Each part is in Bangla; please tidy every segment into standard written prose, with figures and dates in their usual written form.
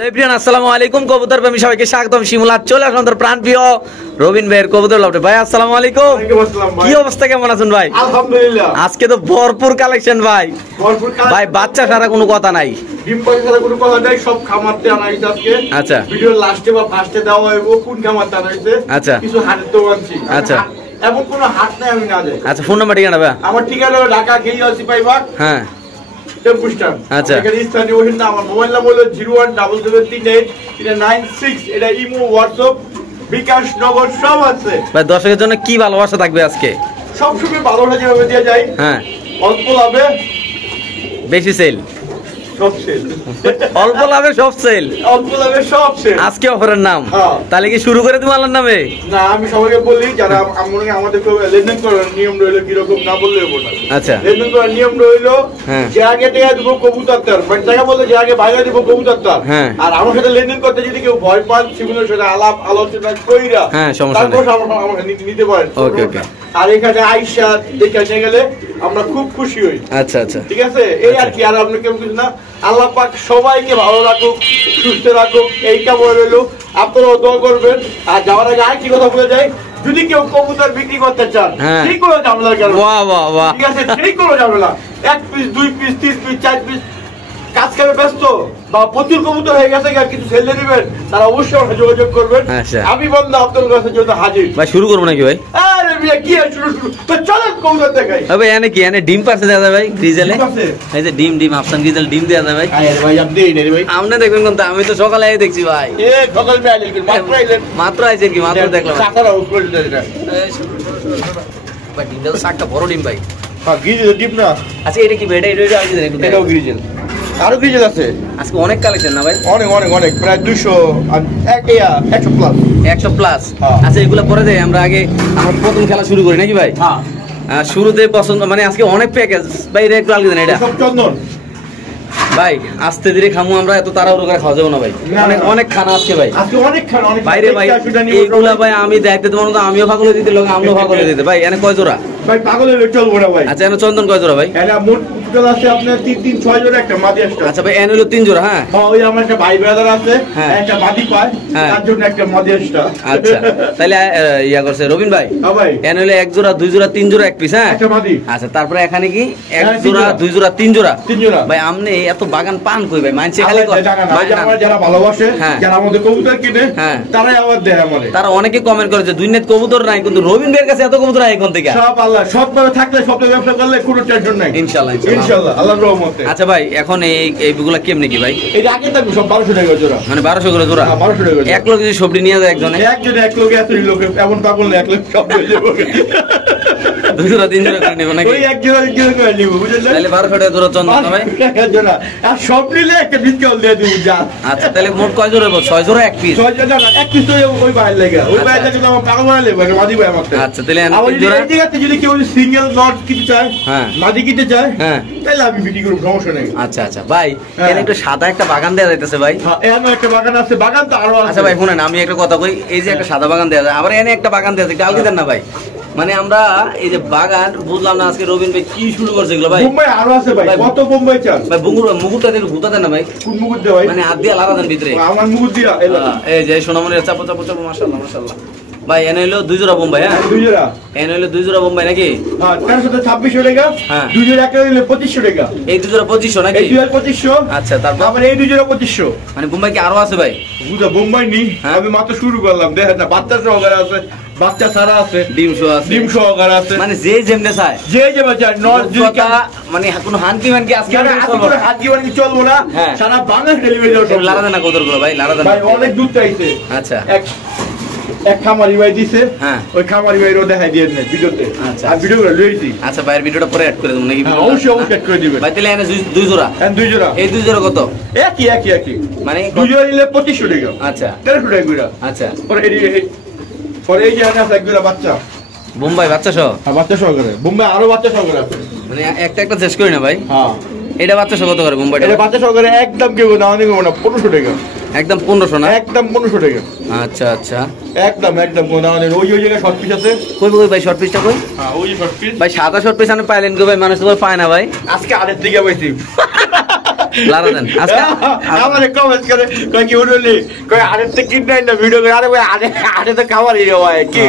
আসসালামু আলাইকুম কবুতর প্রেমী সবাইকে স্বাগতম। শিমুলা চলে আসলাম তোর প্রাণপ্রিয় রবিন ভাইয়ের কবুতর লফটে। ভাই আসসালামু আলাইকুম, কি অবস্থা, কেমন আছেন ভাই? আলহামদুলিল্লাহ। আজকে তো ভরপুর কালেকশন ভাই। ভাই বাচ্চা ছাড়া কোনো কথা নাই, ডিম পাখি ছাড়া কোনো কথা নাই, সব খামারতে আনা হয়েছে আজকে। আচ্ছা, ভিডিও লাস্টে বা ফার্স্টে দেওয়া হইব কোন খামারতে আনা হয়েছে। আচ্ছা, কিছু হাটের তো আনছি। আচ্ছা, এমন কোনো হাট নাই আমি না যাই। আচ্ছা, ফোন নাম্বার ঠিকানা ভাই? আমার ঠিকানা হলো ঢাকা কেইআরসি পাইবাগ, হ্যাঁ, টেম্পু স্ট্যান্ড। আচ্ছা, এখানে স্থানীয় ওখানে না। আমার মোবাইল নাম্বার হলো 017738396। এটা ইমো, হোয়াটসঅ্যাপ, বিকাশ, নগদ সব আছে। ভাই দর্শকের জন্য কি ভালোবাসা থাকবে আজকে? সবসময় ভালোবাসা যেভাবে দিয়ে যায়, হ্যাঁ, অল্প লাভে বেশি সেল, সব সেল। অল্প লাভে সব সেল, অল্প লাভে সব সেল। আজকে অফারের নাম। হ্যাঁ। তাহলে কি শুরু করে তুমি আল্লাহর নামে? না, আমি সবাইকে বলি যারা আমাদের লেনদেন করার নিয়ম রইলো কিরকম, না বললে হবো না। আচ্ছা, লেনদেন করার নিয়ম রইলো হ্যাঁ, যে আগে টাকা দিব কবুতর তার, মানে টাকা বলতে যে আগে বাইরে দিব কবুতর তার। হ্যাঁ। আর আমার সাথে লেনদেন করতে যদি কেউ ভয় পান, সেগুলোর সাথে আলাপ আলোচনা কইরা, হ্যাঁ, সমস্যা তারপর নেই। আমাকে নিতে পারেন। ওকে, ওকে। আর এখানে আইসা দেখে নিয়ে গেলে আমরা খুব খুশি হই। আচ্ছা, আচ্ছা, ঠিক আছে, এই আর কি। আর আপনি কেমন কিছু না, আল্লাহ পাক সবাইকে ভালো রাখুক, সুস্থ রাখুক, এই কামনা রইলো। আপনারাও দোয়া করবেন। আর যাওয়ার আগে আর কি কথা বলে যাই, যদি কেউ কবুতর বিক্রি করতে চান, হ্যাঁ, ঠিক করে ঝামেলা কেন, বাহ বাহ বাহ, ঠিক আছে, ঠিক করে ঝামেলা। 1 পিস 2 পিস 3 পিস 4 পিস কাজ করে ব্যস্ত বা প্রচুর কবুতর হয়ে গেছে, কিছু ছেলে দিবেন, তারা অবশ্যই আমাকে যোগাযোগ করবেন। আচ্ছা। আমি বন্ধু আপনার কাছে জন্য হাজির। ভাই শুরু করবো নাকি ভাই? আরে মিয়া কি আর শুরু তো চলেন কবুতর দেখাই। ভাই এনে কি, এনে ডিম পারছে দেওয়া যায় ভাই গ্রিজেলে? ডিম আছে? এই যে ডিম আফসান গ্রিজেল ডিম দেওয়া যায় ভাই? আরে ভাই আপনি দেই না রে ভাই। আপনি দেখবেন কোনটা? আমি তো সকালে দেখছি ভাই। এ সকাল মে আইলেন কি মাত্র আইলেন? মাত্র আইছেন কি? মাত্র দেখলাম। সাকারা উপরে দিতে এটা। ভাই ডিমটা তো শাকটা বড় ডিম ভাই। হ্যাঁ গ্রিজেল ডিপ না। আচ্ছা এটা কি ভাই? এটা আইছে একটু দেখো। এটাও গ্রিজেল। আরো গ্রিজেল আছে আজকে অনেক কালেকশন না ভাই? অনেক অনেক অনেক, প্রায় 200 আর 100 প্লাস। 100 প্লাস। হ্যাঁ। আচ্ছা এগুলা পরে দেয়, আমরা আগে আমার প্রথম খেলা শুরু করি নাকি ভাই? হ্যাঁ, শুরুতে পছন্দ মানে আজকে অনেক প্যাকেজ ভাই। এটা একটু আলগা দেন এটা সব চন্দন ভাই। আস্তে ধীরে খামু, আমরা এত তাড়াহুড়ো করে খাওয়া যাবে না ভাই। না, অনেক না। অনেক খানা আজকে ভাই। আজকে অনেক খান, অনেক বাইরে ভাই এইগুলা ভাই আমি দেখতে তোমার মতো আমিও ভাগলে দিতে লোক, আমিও ভাগলে দিতে ভাই। এনে কয় জোড়া? ভাই পাগল হলে চলবো না ভাই। আচ্ছা এনে চন্দন কয় জোড়া ভাই? এটা মোট টোটাল আছে আপনার 3-6 জোড়া, একটা মাদি আসছে। আচ্ছা ভাই এনে হলো 3 জোড়া। হ্যাঁ, হ্যাঁ, ওই আমার একটা ভাই ব্রাদার আছে, হ্যাঁ। একটা মাদি পায়, হ্যাঁ। তার জন্য একটা মাদি আসছে। আচ্ছা তাহলে ইয়া করছে রবিন ভাই। হ্যাঁ ভাই, এনে হলো 1 জোড়া 2 জোড়া 3 জোড়া 1 পিস। হ্যাঁ, একটা মাদি। আচ্ছা তারপরে এখানে কি 1 হ্যাঁ, জোড়া 2 জোড়া 3 জোড়া 3 জোড়া। ভাই। আপনি এত বাগান পান কই ভাই? মানছে খালি আমার জানা না, যে আমার যারা ভালোবাসে, হ্যাঁ। যারা আমাদের কবুতর কিনে, হ্যাঁ। তারাই আবার দেয় আমারে। তারা অনেকে কমেন্ট করেছে দুই নেট কবুতর নাই, কিন্তু রবিন ভাইয়ের কাছে এত কবুতর নাই এখন থেকে। সব আল্লাহ, সৎভাবে থাকলে, সৎভাবে ব্যবসা করলে কোনো টেনশন নাই। ইনশাআল্লাহ ইনশাআল্লাহ, আল্লাহর রহমতে। আচ্ছা ভাই এখন এইগুলা কেমনে কি ভাই? এই আগে থাকবে সব 1200 টাকা জোড়া। মানে 1200 করে জোড়া? হ্যাঁ, 1200 টাকা জোড়া। এক লোক যদি সবজি নিয়ে যায় একজনে, একজনে এক লোকে এত লোকে এমন পাগল না, এক লোক সব হয়ে যাবে। 2 জোড়া 3 জোড়া করে নেব নাকি? ওই এক জোড়া করে নিব, বুঝলেন? তাহলে 1200 টাকা জোড়া চন্দন না ভাই? 1200 টাকা জোড়া। আর সব নিলে একটা ডিসকাউন্ট দিয়ে দিব যা। আচ্ছা তাহলে মোট কয় জোড়া হবে? 6 জোড়া 1 পিস? 6 জোড়া না, এক পিস তো ওই বাইরে লাগা। ওই বাইরে লাগা তো আমার পাগল বানালে ভাই, মাদি ভাই আমাকে। আচ্ছা তাহলে আমার তিন জোড়া। এই জায়গাতে যদি কেউ সিঙ্গেল নট কিনতে চায়, হ্যাঁ, মাদি কিনতে চায়, হ্যাঁ, তাহলে আমি বিক্রি করব, সমস্যা নেই। আচ্ছা আচ্ছা ভাই হ্যাঁ। এখানে একটু সাদা একটা বাগান দেয়া যাইতেছে ভাই। হ্যাঁ, এখানে একটা বাগান আছে, বাগান তো আরো আছে। আচ্ছা ভাই শুনেন আমি একটা কথা কই, এই যে একটা সাদা বাগান দেয়া যায়, আবার এনে একটা বাগান দেয়া যায়, একটু আলগা দেন না ভাই। মানে আমরা এই যে বাগান বুঝলাম না আজকে রবিন ভাই কি শুরু করছে এগুলো ভাই। বোম্বাই আরো আছে ভাই, ভাই, কত বোম্বাই চান? ভাই মুকুটটা দিয়ে ঘুতা দেন না ভাই। কোন মুকুট দে ভাই? মানে হাত দিয়ে লারা দেন ভিতরে। আমার মুকুট দিয়া এই যে সোনামণির চাপো চাপো চাপো, মাশাআল্লাহ মাশাআল্লাহ ভাই। এনে হলো 2 জোড়া বোম্বাই। হ্যাঁ 2 জোড়া। এনে হলো 2 জোড়া বোম্বাই নাকি? হ্যাঁ, তার সাথে 2600 টাকা। হ্যাঁ। 2 জোড়া একটা হইলে 2500 টাকা। এই 2 জোড়া 2500 নাকি? এই 2 জোড়া 2500। আচ্ছা তারপর আবার এই 2 জোড়া 2500। মানে বোম্বাই কি আরো আছে ভাই? বুঝা বোম্বাই নি, হ্যাঁ। আমি মাত্র শুরু করলাম, দেখেন না, বাচ্চা সহকারে আছে, বাচ্চা ছাড়া আছে, ডিম শো আছে, ডিম সহকারে আছে। মানে যে যেমনে চায় যে যে বাচ্চা নট যদি কথা, মানে কোনো হানকি মানকি আজকে কেন আজকে করে হাত দিয়ে বানিয়ে চলবো না। হ্যাঁ। সারা বাংলা ডেলিভারি দেওয়া সম্ভব। লারা দেন না কতগুলো ভাই? লারা দেন ভাই অনেক দূর চাইছে। আচ্ছা এক খামারি ভাই দিছে, হ্যাঁ। ওই খামারি ভাইরও দেখাই দিয়ে নেই ভিডিওতে। আচ্ছা। আর ভিডিওগুলো লইছি। আচ্ছা ভাইয়ের ভিডিওটা পরে অ্যাড করে দেবো নাকি? হ্যাঁ, অবশ্যই অবশ্যই add করে দিবেন। ভাই তাহলে এনে 2 জোড়া। হ্যাঁ 2 জোড়া। এই 2 জোড়া কত? একই একই একই, মানে 2 জোড়া নিলে 2500 টাকা। আচ্ছা 1300 টাকা করে। আচ্ছা পরে পরে এই যে আছে এক জোড়া বাচ্চা, বোম্বাই বাচ্চা সহ? হ্যাঁ বাচ্চা সহকারে। বোম্বাই আরো বাচ্চা সহকারে আছে। মানে একটা একটা শেষ করি না ভাই। হ্যাঁ এটা বাচ্চা সহ কত করে বোম্বাইটা? এটা বাচ্চা সহকারে একদম কেউ না, অনেক না, 1500 টাকা। একদম 1500 না? একদম 1500 টাকা। আচ্ছা আচ্ছা একদম একদম কোনো দাম নেই। ওই ওই জায়গায় শর্ট পিস আছে। কই ভাই শর্ট পিসটা কই? হ্যাঁ ওই শর্ট পিস। ভাই সাদা শর্ট পিস আপনি পাইলেন কই ভাই? মানুষ তো পায় না ভাই। আজকে আড়ের থেকে পাইছি। লারা দেন আজকে আমারে কমেন্ট করে কই কি উড়লি কই আরে তো কিন নাই না ভিডিও করে আরে ভাই আরে তো খাবারই হয় কি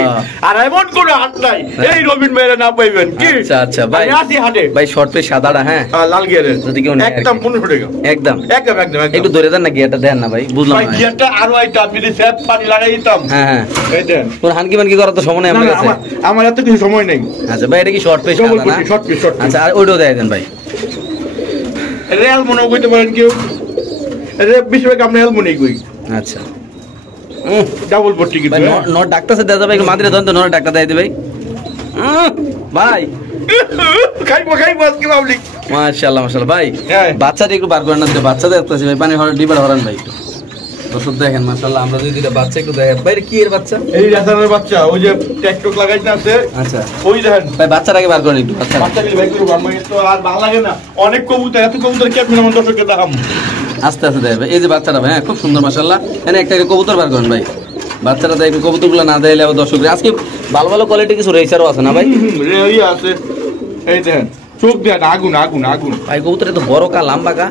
আর এমন কোন হাট নাই এই রবিন ভাইরা না পাইবেন কি আচ্ছা আচ্ছা ভাই আসি হাটে ভাই শর্ট পে সাদাটা হ্যাঁ লাল গিয়ারের যদি কেউ নেয় একদম 1500 টাকা একদম একদম একদম একটু ধরে দেন না গিয়ারটা দেন না ভাই বুঝলাম ভাই না গিয়ারটা আরো আইটা আপনি যদি সেট পানি লাগাই দিতাম হ্যাঁ হ্যাঁ এই দেন তোর হানকি মানকি করার তো সময় নেই আমার কাছে আমার এত কিছু সময় নেই আচ্ছা ভাই এটা কি শর্ট পে সাদা না শর্ট পিস আচ্ছা আর ওইটাও দেয় দেন ভাই রিয়াল মনে কইতে পারেন কেউ রে 20 টাকা আমরা রিয়াল মনে কই আচ্ছা ডাবল পট্টি কিন্তু ভাই নট ডাক্তার সাথে দেওয়া যাবে একটু মাদিরে ধরেন তো নট ডাক্তার দেয় ভাই ভাই খাইবো আজকে পাবলিক মাশাআল্লাহ মাশাআল্লাহ ভাই হ্যাঁ। বাচ্চাটা একটু বার করেন না বাচ্চা দেখতেছি ভাই পানি হরে ডিবার হরান ভাই একটু দর্শক দেখেন মাশাআল্লাহ আমরা যদি দুইটা বাচ্চা একটু দেখেন ভাই এটা কি এর বাচ্চা এই রাসানের বাচ্চা ওই যে ট্যাকটক লাগাইতে আছে আচ্ছা ওই দেখেন ভাই বাচ্চাটাকে বার করেন একটু বাচ্চা বাচ্চা কি ভাই করব আমি তো আর ভালো লাগে না অনেক কবুতর এত কবুতর কি আপনি আমার দর্শককে দেখাম আস্তে আস্তে দেয় ভাই এই যে বাচ্চাটা ভাই হ্যাঁ খুব সুন্দর মাশাআল্লাহ এখানে একটা কবুতর বার করেন ভাই বাচ্চাটা দেয় কবুতরগুলো না দেয় আবার দর্শক আজকে ভালো ভালো কোয়ালিটি কিছু রেসারও আছে না ভাই রে ওই আছে এই দেখেন চোখ দেন আগুন আগুন আগুন ভাই কবুতর তো বড় কা লম্বা কা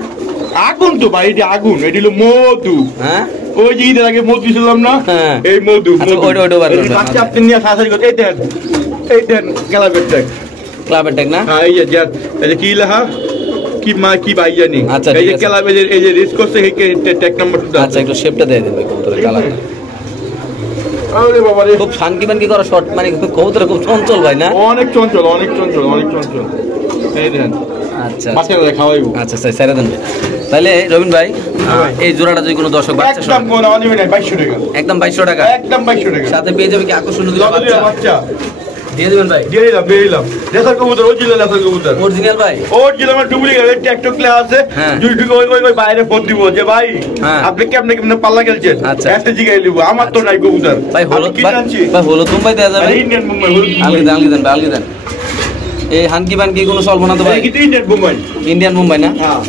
আগুন তো ভাই এটা আগুন এটা হলো মধু হ্যাঁ ওই যে ঈদের আগে মধু ছিলাম না হ্যাঁ। এই মধু আচ্ছা, ওইটা বার করবেন। বাচ্চা আপনি নিয়ে শাসারি করতে এই দেন গেলাবের ট্যাগ ক্লাবের ট্যাগ না হ্যাঁ এই যে এই যে কি লেখা কি মা কি ভাই জানি আচ্ছা, এই ঠিক যে আছে। গেলাবের এই যে রিস্ক করছে এই ট্যাগ নাম্বার আচ্ছা একটু শেপটা দিয়ে দেবে কবুতরের কালারটা আরে বাবা রে খুব শানকি মানকি করা শর্ট মানে কবুতর খুব চঞ্চল ভাই না অনেক চঞ্চল অনেক চঞ্চল অনেক চঞ্চল এই দেখেন আচ্ছা বাচ্চারা খাওয়াইবো আচ্ছা স্যার ছেড়ে দেন ভাই। তাহলে রবিন ভাই ভাই। এই জোড়াটা যদি কোনো দর্শক বাচ্চা একদম কোন অনিমি নাই 2200 টাকা একদম 2200 টাকা একদম 2200 টাকা সাথে পেয়ে যাবে কি আকর্ষণীয় দুটো যত দিয়া বাচ্চা বাচ্চা দিয়ে দিবেন ভাই দিয়ে দিলাম লেসার কবুতর ওই জিলা লেসার কবুতর অরিজিনাল ভাই ওর জিলা আমার ডুপ্লিকেট ট্যাকটক লে আছে হ্যাঁ। দুইটুকু ওই বাইরে ফোন দিব যে ভাই হ্যাঁ। আপনি কেমনে পাল্লা খেলছেন আচ্ছা। এসে জিগাই লিব আমার তো নাই কবুতর ভাই হলো আমি কি জানছি ভাই হলো মুম্বাই দেওয়া যাবে ইন্ডিয়ান মুম্বাই আলগি দেন ভাই আলগি দেন এই হানকি বানকি কোনো চলবো না তো ভাই কিন্তু ইন্ডিয়ান মুম্বাই ইন্ডিয়ান মুম্বাই না হ্যাঁ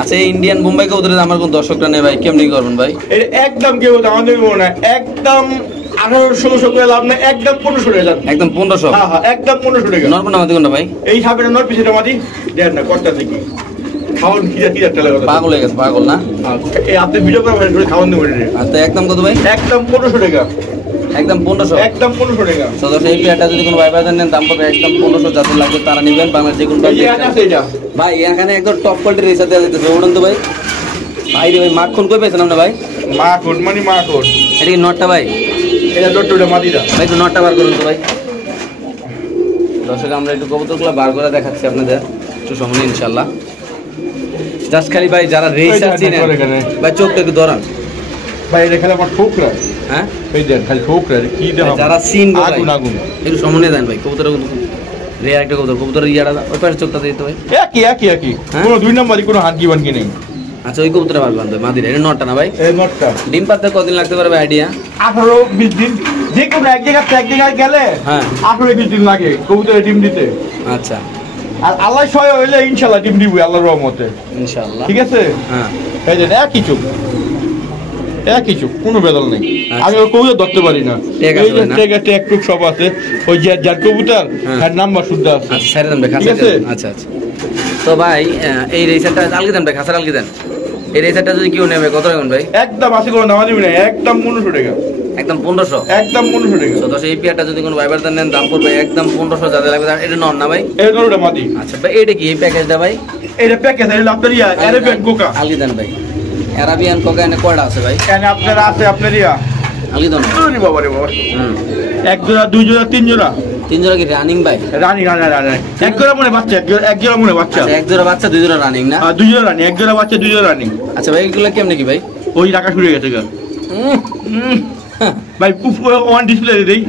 আচ্ছা এই ইন্ডিয়ান মুম্বাই কবুতরে আমার কোন দর্শকরা নেই ভাই কেমনি কি করবেন ভাই এটা একদম কেউ আমাদের না একদম 1800 করে লাভ না একদম 1500 টাকা একদম 1500 হ্যাঁ হ্যাঁ একদম 1500 টাকা নরমাল আমাদের কোনটা ভাই এই সাবের নর পিছনে মাটি দেন না কষ্ট থেকে খাওয়ান কি টাকা লাগা পাগল হয়ে গেছে পাগল না এই আপনি ভিডিও করে খাওয়ান দেবেন আচ্ছা একদম কত ভাই একদম 1500 টাকা একদম 1500 একদম 1500 টাকা সদস্য এই পেয়ারটা যদি কোনো ভাই ভাইদের নেন দাম পড়বে একদম 1500 যাদের লাগবে তারা নেবেন বাংলাদেশ যে কোনো এই যে আছে এটা ভাই এখানে একদম টপ কোয়ালিটির রেসার দেওয়া যেতেছে উড়ন তো ভাই ভাই রে ভাই মাখন কই পেয়েছেন আমরা ভাই মা কোট মানে মা কোট এটা কি নটটা ভাই এটা ডটটা মাদিরা ভাই একটু নটটা বার করুন তো ভাই দর্শক আমরা একটু কবুতরগুলো বার করে দেখাচ্ছি আপনাদের একটু সময় ইনশাল্লাহ জাস্ট খালি ভাই যারা রেসার চিনেন ভাই চোখটা একটু ধরান ভাই এটা খেলা আমার ঠোকরা হ্যাঁ এই দেন খালি ঠোকরা কি দেন যারা চিন আগুন আগুন একটু সময় দেন ভাই কবুতরের রেয়ার একটা কবুতরের ইয়াটা ওই পাশে চোখটা দিতে ভাই একই কোনো দুই নম্বরই কোনো হাত জীবন কি নেই আচ্ছা ওই কবুতরে বার বান্ধব মাদির এটা নটটা না ভাই এই নটটা ডিম পাততে কদিন লাগতে পারবে আইডিয়া 18-20 দিন যে কোনো এক জায়গায় গেলে হ্যাঁ 18-20 দিন লাগে কবুতরের ডিম দিতে আচ্ছা আর আল্লাহ সহায় হইলে ইনশাআল্লাহ ডিম দিবই আল্লাহর রহমতে ইনশাআল্লাহ ঠিক আছে হ্যাঁ এই যে একই চুপ কোনো বেদল নেই আচ্ছা। আমি ওর কবুতর ধরতে পারি না ট্যাগ আছে এই যে না? ট্যাগ টুক সব আছে ওই যে যার কবুতর হ্যাঁ। তার নাম্বার শুদ্ধ আছে আচ্ছা ছেড়ে দেন ভাই ঠিক খাসা আছে? আচ্ছা আচ্ছা তো ভাই এই রেসারটা আলগি দেন ভাই খাসার আলগি দেন এই রেসারটা যদি কেউ নেবে কত রাখবেন ভাই একদম আসি কোনো নামা দিবি না একদম 1500 টাকা একদম 1500 একদম 1500 টাকা তো দশ এই পেয়ারটা যদি কোনো ভাইবার দেন দাম পড়বে একদম 1500 যাদের লাগবে এটা নন না ভাই এই নরটা মাটি আচ্ছা ভাই এটা কি এই প্যাকেজটা ভাই এটা প্যাকেজ এটা আপনার ইয়া অ্যারাবিয়ান কোকা আলগি দেন ভাই অ্যারাবিয়ান কোকা এনে কয়টা আছে ভাই এখানে আপনার আছে আপনার ইয়া আলগি দেন আরে বাবা রে বাবা হুম এক জোড়া দুই জোড়া তিন জোড়া তিন জোড়া কি রানিং ভাই রানী এক জোড়া মনে বাচ্চা এক জোড়া মনে বাচ্চা আচ্ছা এক জোড়া বাচ্চা দুই জোড়া রানিং না দুই জোড়া রানী এক জোড়া বাচ্চা দুই জোড়া রানী আচ্ছা ভাই এগুলো কেমনে কি ভাই ওই রাখা শুরু হয়ে গেছে গা ভাই ওয়ান ডিসপ্লে দেই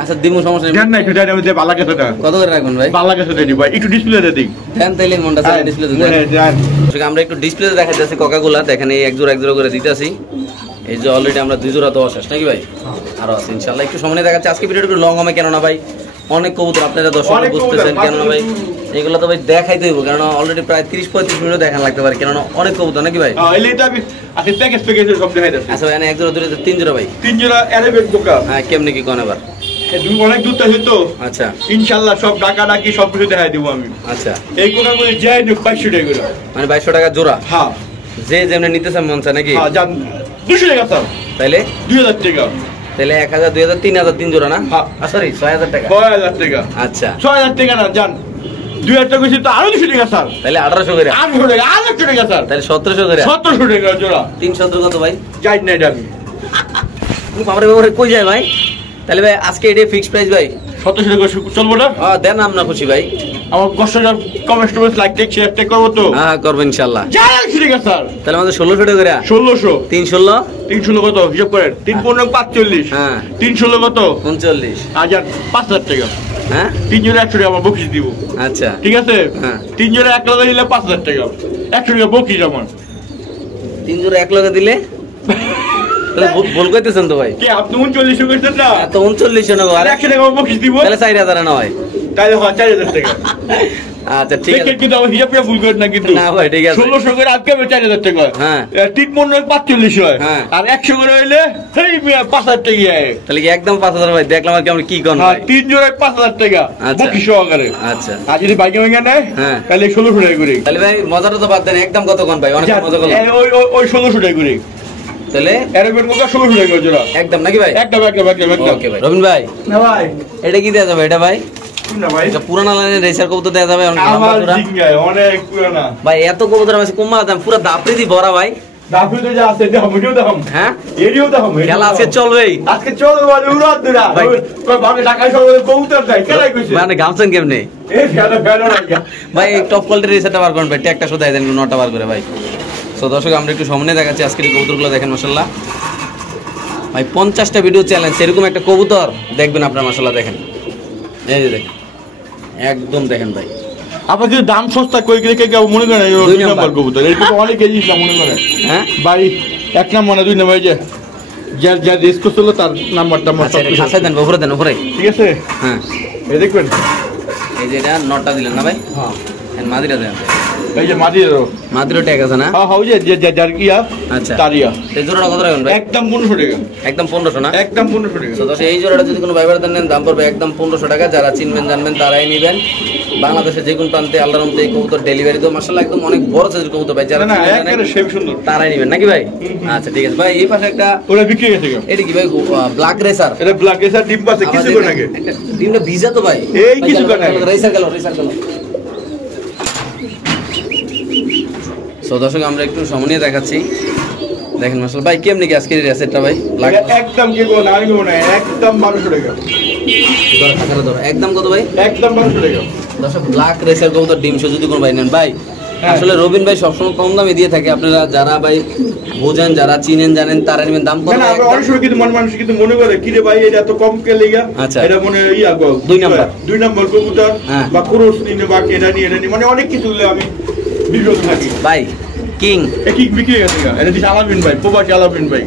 আচ্ছা দিমু সমস্যা নেই দেন না একটু দেন আমি ভালো গেছে না কত করে রাখবেন ভাই ভালো গেছে দেই ভাই একটু ডিসপ্লে দেই দেন তাইলে মনটা চাই ডিসপ্লে দেন আমরা একটু ডিসপ্লেতে দেখাচ্ছি কোকাকোলা দেখেন এই এক জোড়া করে দিতেছি এই যে অলরেডি আমরা দুই জোড়া তো শেষ নাকি ভাই আরো আছে ইনশাআল্লাহ একটু সময় নিয়ে দেখাচ্ছি আজকে ভিডিওটা একটু লং হবে কেন না ভাই অনেক কবুতর আপনারা দর্শক বুঝতেছেন কেন না ভাই এগুলো তো ভাই দেখাইতে হইব কারণ অলরেডি প্রায় 30-35 মিনিট দেখান লাগতে পারে কেন অনেক কবুতর নাকি ভাই এলে তো আমি আচ্ছা প্যাকেজ সব দেখাই দিচ্ছি আচ্ছা ভাই এক জোড়া দুটো তিন জোড়া ভাই তিন জোড়া অ্যারাবিক কোকা হ্যাঁ কেমনে কি কোন এবার অনেক দূর থেকে তো আচ্ছা ইনশাআল্লাহ সব টাকা ডাকি সব কিছু দেখাই দেবো আমি আচ্ছা এই কোকাগুলো যাই 2200 টাকা করে মানে 2200 টাকা জোড়া হ্যাঁ যে যেমনি নিতেছেন মন চায় নাকি? হ্যাঁ যান 200 টাকা স্যার। তাইলে 2000 টাকা। তাহলে 1000 2000 3000 তিন জোড়া না? হ্যাঁ সরি 6000 টাকা। 6000 টাকা। আচ্ছা 6000 টাকা না যান 2000 টাকা কইছি তো আরো 200 টাকা স্যার। তাহলে 1800 করে। 800 টাকা 800 টাকা স্যার। তাহলে 1700 করে। 1700 টাকা জোড়া। 317 কত ভাই? যাই নাই আমি। আমরা ব্যবহার কই যায় ভাই? তাহলে ভাই আজকে এটা ফিক্সড প্রাইস ভাই 1700 টাকা চলবো না? দেন আমরা খুশি ভাই। আমার কষ্টটা comment like take share take করব তো? হ্যাঁ করব ইনশাআল্লাহ। যাই ঠিক আছে স্যার। তাহলে আমাদের 1600 টাকা করে। 1600 316 316 কত হিসাব করেন? 3 15 45। হ্যাঁ 316 কত? 39। হাজার 5000 টাকা। হ্যাঁ 3 জোড়া 100 টাকা আমার বকশিশ দিব। আচ্ছা ঠিক আছে? হ্যাঁ 3 জোড়া 1 লাখ দিলে 5000 টাকা। 100 টাকা বকশিশ আমার। 3 জোড়া 1 লগে দিলে তাহলে ভুল কইতেছেন তো ভাই। কি আপনি 39 কইছেন না? তো 39 নেবো আর 100 টাকা বকশিশ দিব। তাহলে 4000 না হয়। তাহলে হয় 4000 টাকা। আচ্ছা ঠিক আছে। কিন্তু আমার হিসাব ভুল করেন না কিন্তু। না ভাই ঠিক আছে। 1600 করে আজকে 4000 টাকা। হ্যাঁ 3 15 45 হয়। হ্যাঁ আর 100 করে হইলে এই 5000 টাকা হয়। তাহলে কি একদম 5000 ভাই দেখলাম আর কি আমরা কি কোন ভাই? 3 জোড়ায় 5000 টাকা। আচ্ছা। বকশিশ সহকারে। আচ্ছা আর যদি বাইকে ভাঙা নেয় হ্যাঁ তাহলে 1600 টাকা করে। তাহলে ভাই মজাটা তো বাদ দেন একদম কত কোন ভাই? অনেক মজা করলাম। ওই 1600 টাকা করে। তাহলে এরকম কোকা 1600 টাকা জোড়া। একদম নাকি ভাই? একদম। ওকে ভাই। রবিন ভাই না ভাই। এটা কি দেয়া যাবে এটা ভাই? না ভাই। এটা পুরানা লাইনের রেসার কবুতর দেয়া যাবে অনেক লম্বা আমার জোড়া। জিঙ্গায় অনেক পুরানা। ভাই এত কবুতর আছে কুম্মা দাম পুরো দাপড়ি দি ভরা ভাই। দাফুতে যা আছে দাম ভিডিও দাম। হ্যাঁ এরিও দাম। খেলা আজকে চলবেই। আজকে চল বলে উড়াত দুরা। ভাই। কই ভাবে ঢাকায় সবাই কবুতর দেয় কেলাই কইছে। মানে গামছেন কেমনে? এই ফেলো না। ভাই টপ কোয়ালিটির রেসারটা বার করেন ভাই। ট্যাগটা শুধাই দেন নটা বার করে ভাই। সো দর্শক আমরা একটু সামনে দেখাচ্ছি আজকের এই কবুতরগুলো দেখেন মাশাআল্লাহ। ভাই 50টা ভিডিও চ্যালেঞ্জ এরকম একটা কবুতর দেখবেন আপনারা মাশাআল্লাহ দেখেন। এই যে দেখেন একদম দেখেন ভাই। আপনার কি দাম সস্তা কই গেলে কে মনে করেন এই 2 নাম্বার কবুতর এই তো অনেক কেজি না মনে করেন। হ্যাঁ বাড়ি 1 নাম্বার না 2 নাম্বার যে যার রিস্ক করছিল তার নাম্বারটা আমার আচ্ছা এটা খাসাই দেন উপরে দেন উপরে। ঠিক আছে? হ্যাঁ এই দেখবেন। এই যে এটা নটটা দিলেন না ভাই? হ্যাঁ এর মাদিরা দেন। এই যে মাদিরো ট্যাগ আছে না? হ্যাঁ ওই যে যার কিয়া আচ্ছা তারিয়া এই জোড়াটা কত রাখবেন ভাই? একদম 1500 টাকা। একদম 1500 না? একদম 1500 টাকা। তো দর্শক এই জোড়াটা যদি কোনো ভাইবার দেন দাম পড়বে একদম 1500 টাকা। যারা চিনবেন জানবেন তারাই নেবেন। বাংলাদেশের যে কোন প্রান্তে আল্লাহর রহমতে এই কবুতর ডেলিভারি তো মাশাআল্লাহ একদম অনেক বড় সাইজের কবুতর ভাই। যারা না চিনবেন একবারে জানেন সেই সুন্দর। তারাই নেবেন নাকি ভাই? আচ্ছা ঠিক আছে ভাই। এই পাশে একটা ওরা বিক্রি গেছে গো। এটা কি ভাই? Black racer. এটা ব্ল্যাক এসার ডিম পাশে কিছু করে নাকি? ডিমটা ভিজা তো ভাই। এই কিছু করে নাকি? রেসার গেল। সো দর্শক আমরা একটু সামনে দেখাচ্ছি দেখেন মাশাআল্লাহ ভাই কেমনে কি আজকের এই রেসারটা ভাই? ব্ল্যাক একদম কি গো না আমি গো না একদম 1200 টাকা। ধর একদম কত ভাই? একদম 1200 টাকা। দর্শক ব্ল্যাক রেসার কবুতর ডিম সহ যদি কোনো ভাই নেন ভাই হ্যাঁ। আসলে রবিন ভাই সবসময় কম দামে দিয়ে থাকে। আপনারা যারা ভাই বোঝেন যারা চিনেন জানেন তারা নেবেন। দাম কত? না আমরা অনেক সময় কিন্তু মানুষ কিন্তু মনে করে কি রে ভাই এটা এত কম কে লাগা। আচ্ছা। এটা মনে ইয়া গো 2 নাম্বার 2 নাম্বার কবুতর হ্যাঁ। বা ক্রস নিয়ে বা এটা নিয়ে মানে অনেক কিছু আমি বিরোধ থাকি ভাই কিং কি বিক্রি গেছে গা। এটা দিছে আলামিন ভাই প্রবাসী আলামিন ভাই।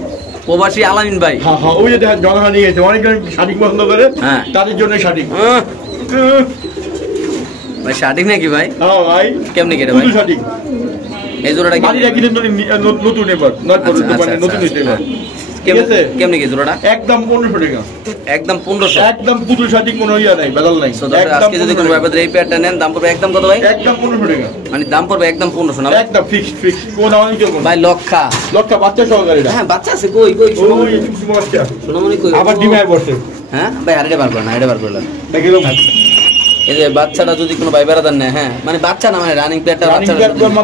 প্রবাসী আলামিন ভাই। হ্যাঁ হ্যাঁ ওই যে দেখেন জনগণ নিয়ে গেছে অনেক শাড়ি পছন্দ করে হ্যাঁ। তাদের জন্য শাড়ি। ভাই শাড়ি নাকি ভাই? হ্যাঁ ভাই কেমনে কেটে ভাই? পুরো শাড়ি এই জোড়াটা কি? বাড়িটা কিন্তু নতুন এবার নট আচ্ছা, মানে আচ্ছা, নতুন হইছে এবার। ঠিক আছে? কেমনে কি জোড়াটা? একদম 1500 টাকা। একদম 1500। একদম পুরো শাড়ি কোনো ইয়া নাই বেদাল নাই। সো দর্শক আজকে যদি কোনো ব্যাপারে এই পেয়ারটা নেন দাম পড়বে একদম কত ভাই? একদম 1500 টাকা। মানে দাম পড়বে একদম 1500 না ভাই? একদম ফিক্স কোন দাম কি করব ভাই লক্ষা লক্ষা বাচ্চা সহকারে এটা। হ্যাঁ বাচ্চা আছে কই কই ওই বাচ্চা সোনামণি কই? আবার ডিমায় বসে। হ্যাঁ ভাই আরেকটা বার করেন আরেকটা বার করলাম। দেখলাম এই যে বাচ্চাটা যদি কোনো ভাই বেড়াদার নেয় হ্যাঁ মানে বাচ্চা না মানে রানিং পেয়ারটা বাচ্চা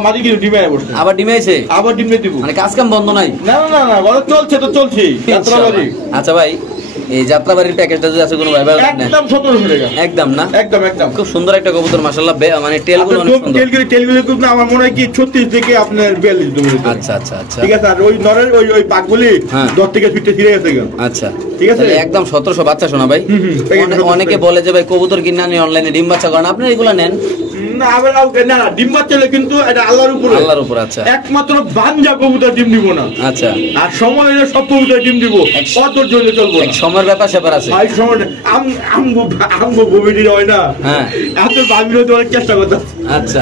মাদি কি ডিমায় বসে আবার ডিমাইছে আবার ডিমে দিব। মানে কাজ কাম বন্ধ নাই? না না না বড় চলছে তো চলছেই যাত্রাবাড়ি। আচ্ছা ভাই এই যাত্রাবাড়ির প্যাকেজটা যদি আছে কোনো ভাই বেড়াদার নেয় একদম 1700 টাকা। একদম না? একদম একদম খুব সুন্দর একটা কবুতর মাশাআল্লাহ মানে টেলগুলো অনেক সুন্দর। টেলগুলো খুব না আমার মনে হয় কি 36 থেকে আপনার 42 দূরে। আচ্ছা আচ্ছা আচ্ছা ঠিক আছে। আর ওই নরের ওই পাকগুলি হ্যাঁ। 10 থেকে 20 ছিঁড়ে গেছে গো। আচ্ছা ঠিক আছে? তাহলে একদম 1700 বাচ্চা শোনা ভাই। অনেকে বলে যে ভাই কবুতর কিনে আনি অনলাইনে ডিম বাচ্চা করেন আপনি এগুলো নেন না আবার না ডিম বাচ্চা কিন্তু এটা আল্লাহর উপরে। আল্লাহর উপর। আচ্ছা একমাত্র বানজা কবুতর ডিম দিব না। আচ্ছা আর সময় হলে সব কবুতর ডিম দিব অত জন্য চলবো এক না। সময়ের ব্যাপার স্যাপার আছে ভাই সময় আমগো ভূমিটি হয় না। হ্যাঁ এত বাবির হতে অনেক চেষ্টা করতে। আচ্ছা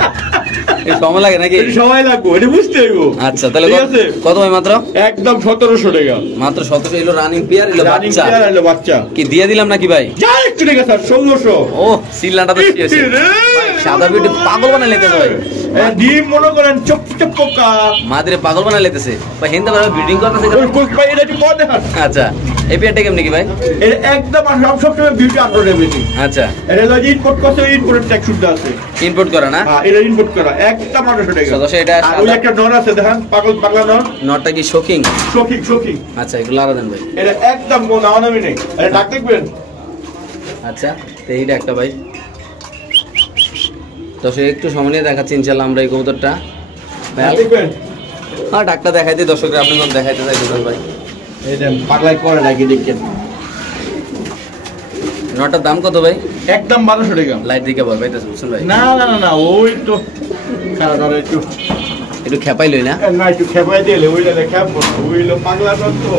এই সময় লাগে নাকি? এটা সময় লাগবে এটা বুঝতে হইব। আচ্ছা তাহলে ঠিক আছে? কত ভাই মাত্র? একদম 1700 টাকা। মাত্র 1700 এলো রানিং পেয়ার এলো রানিং বাচ্চা পেয়ার এলো বাচ্চা। কি দিয়ে দিলাম নাকি ভাই? যা একটু টাকা স্যার 1600। ও সিলনাটা তো শেষ সাদা বিউটি পাগল বানাই লেতেছে ভাই। ডিম মনে করেন চপ চপ পোকা মাদিরে পাগল বানাই লেতেছে ভাই। হিন্দা ভাই ব্রিডিং করতেছে। ভাই এটা কি পড় দেখান। আচ্ছা এই পেয়ারটা কেমন কি ভাই? এটা একদম সবসময় বিউটি আপলোড এভরিথিং। আচ্ছা এটা হলো ইম্পোর্ট করতে, ইম্পোর্টেড ট্যাক্স শুদ্ধ আছে। ইম্পোর্ট করা না? হ্যাঁ এটা ইম্পোর্ট করা একদম 800 টাকা। দশ এটা আর ওই একটা নর আছে দেখেন, পাগলা নর। নটটা কি শোকিং? শোকিং। আচ্ছা এগুলো আলাদা দেন ভাই। এটা একদম কোনো নামি নেই। এটা ডাক দেখবেন। আচ্ছা তো এইটা একটা ভাই। তো সে একটু সময় নিয়ে দেখাচ্ছি ইনশাল্লাহ আমরা এই কবুতরটা ভাই। দেখবেন হ্যাঁ ডাকটা দেখাই দিই দর্শকরা, আপনি কোন দেখাইতে চাইছেন ভাই? এই দেন পাগলাই করে নাকি দেখেন। নটার দাম কত ভাই? একদম 1200 টাকা। লাইট দিকে বল পাইতেছে বুঝছেন ভাই? না ওই তো খারাপ ধরে একটু খেপাই লই না? না একটু খেপাই দিলে ওইটা খেপবো না, ওইলো পাগলা নর তো।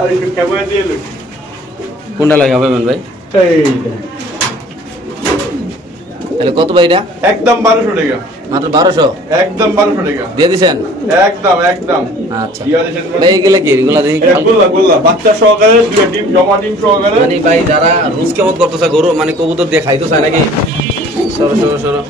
আর একটু খেপাই দিলে কোনটা লাগে হবে ভাই? এই তাহলে কত ভাই এটা? একদম 1200 টাকা। মাত্র 1200? একদম 1200 টাকা দিয়ে দিছেন? একদম। আচ্ছা ভাই এগুলা কি? এগুলা দেখি গোল্লা বাচ্চা সহকারে, দুটো ডিম জমা ডিম সহকারে। মানে ভাই যারা রুজ কেমন করতেছে গরু মানে কবুতর দিয়ে খাইতে চায় নাকি? সরো